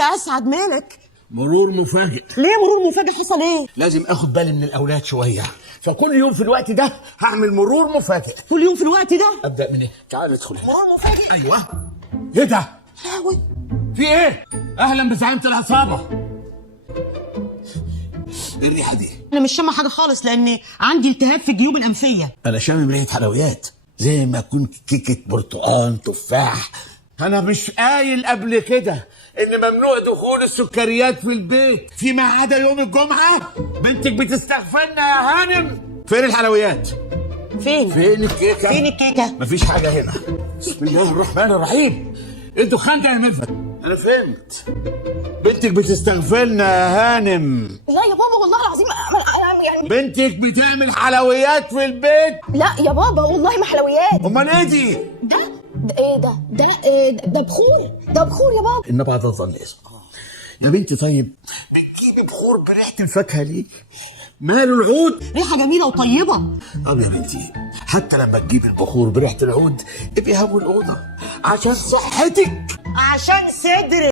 يا اسعد مالك؟ مرور مفاجئ. ليه مرور مفاجئ؟ حصل ايه؟ لازم اخد بالي من الاولاد شويه، فكل يوم في الوقت ده هعمل مرور مفاجئ. كل يوم في الوقت ده؟ ابدا من ايه؟ تعال ادخل هنا. مرور مفاجئ؟ ايوه. ايه ده؟ لهوي، في ايه؟ اهلا بزعيمه العصابه. ايه الريحه دي؟ انا مش شامه حاجه خالص لاني عندي التهاب في الجيوب الانفيه. انا شامم ريحه حلويات زي ما كنت كيكه برتقال تفاح. انا مش قايل قبل كده ان ممنوع دخول السكريات في البيت فيما عدا يوم الجمعه؟ بنتك بتستغفلنا يا هانم. فين الحلويات؟ فين الكيكه؟ فين الكيكه؟ مفيش حاجه هنا. بسم الله الرحمن الرحيم. ايه الدخان ده يا مفت؟ انا فهمت. بنتك بتستغفلنا يا هانم. لا يا بابا والله العظيم يعني بنتك بتعمل حلويات في البيت؟ لا يا بابا والله ما حلويات. امال ايه دي؟ ده ايه ده؟ ده بخور، ده بخور يا بابا. ان بعد الظن اسم. يا بنتي طيب بتجيبي بخور بريحه الفاكهه ليه؟ ماله العود؟ ريحه جميله وطيبه. طب يا بنتي حتى لما تجيبي البخور بريحه العود ابقي هوي الاوضه عشان صحتك. عشان صدري.